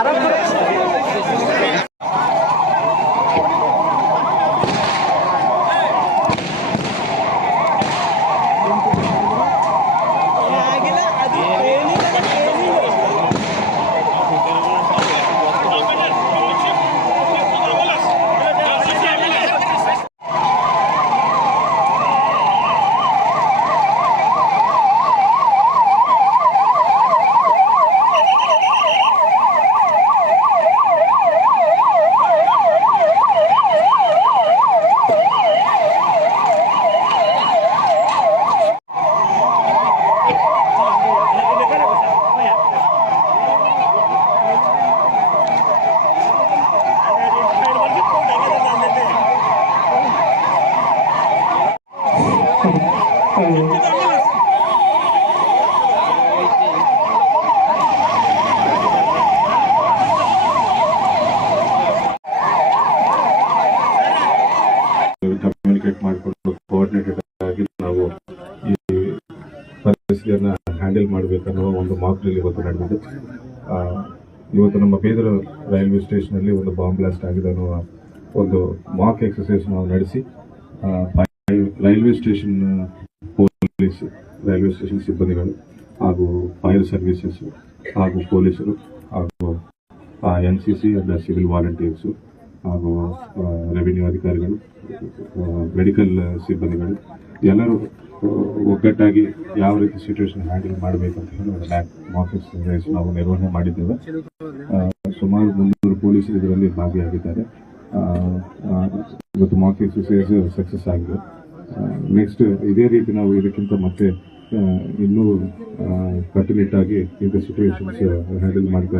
আরাম করে ಕಮ್ಯುನಿಕೇಟ್ ಮಾಡಿಕೊಂಡು ಕೋಆರ್ಡಿನೇಟೆಡ್ ಆಗಿ ನಾವು ಈ ಪರಿಸ್ಥಿತಿಯನ್ನ ಹ್ಯಾಂಡಲ್ ಮಾಡಬೇಕನ್ನೋ ಒಂದು ಮಾಕ್ ಡ್ರಿಲ್ ಇವತ್ತು ನಡೆದಿದೆ. ಇವತ್ತು ನಮ್ಮ ಬೀದರ್ ರೈಲ್ವೆ ಸ್ಟೇಷನಲ್ಲಿ ಒಂದು ಬಾಂಬ್ ಬ್ಲಾಸ್ಟ್ ಆಗಿದೆ ಅನ್ನುವ ಒಂದು ಮಾಕ್ ಎಕ್ಸಸೈಸ್ ನಾವು ನಡೆಸಿ railway station police, railway station ಸಿಬ್ಬಂದಿಗಳು ಹಾಗೂ ಫೈರ್ ಸರ್ವಿಸಸ್ ಹಾಗೂ ಪೊಲೀಸರು ಹಾಗೂ N C C and civil volunteers ಹಾಗೂ ರೆವಿನ್ಯೂ ಅಧಿಕಾರಿಗಳು ಮೆಡಿಕಲ್ ಸಿಬ್ಬಂದಿಗಳು ಎಲ್ಲರೂ ಒಗ್ಗಟ್ಟಾಗಿ ಯಾವ ರೀತಿ ಸಿಚುವೇಶನ್ ಹ್ಯಾಂಡಲ್ ಮಾಡಬೇಕಂತ ಹೇಳಿ ಎಕ್ಸರ್ಸೈಸ್ ನಾವು ನಿರ್ವಹಣೆ ಮಾಡಿದ್ದೇವೆ. ಸುಮಾರು ಮುನ್ನೂರು ಪೊಲೀಸರು ಇದರಲ್ಲಿ ಭಾಗಿಯಾಗಿದ್ದಾರೆ. ಇವತ್ತು ಮಾಕ್ ಎಕ್ಸಸೈಸ್ ಸಕ್ಸಸ್ ಆಗಿದೆ. ನೆಕ್ಸ್ಟ್ ಇದೇ ರೀತಿ ನಾವು ಇದಕ್ಕಿಂತ ಮತ್ತೆ ಇನ್ನೂ ಕಟ್ಟುನಿಟ್ಟಾಗಿ ಇಂಥ ಸಿಚುವೇಶನ್ಸ್ ಹ್ಯಾಂಡಲ್ ಮಾಡ್ತಾ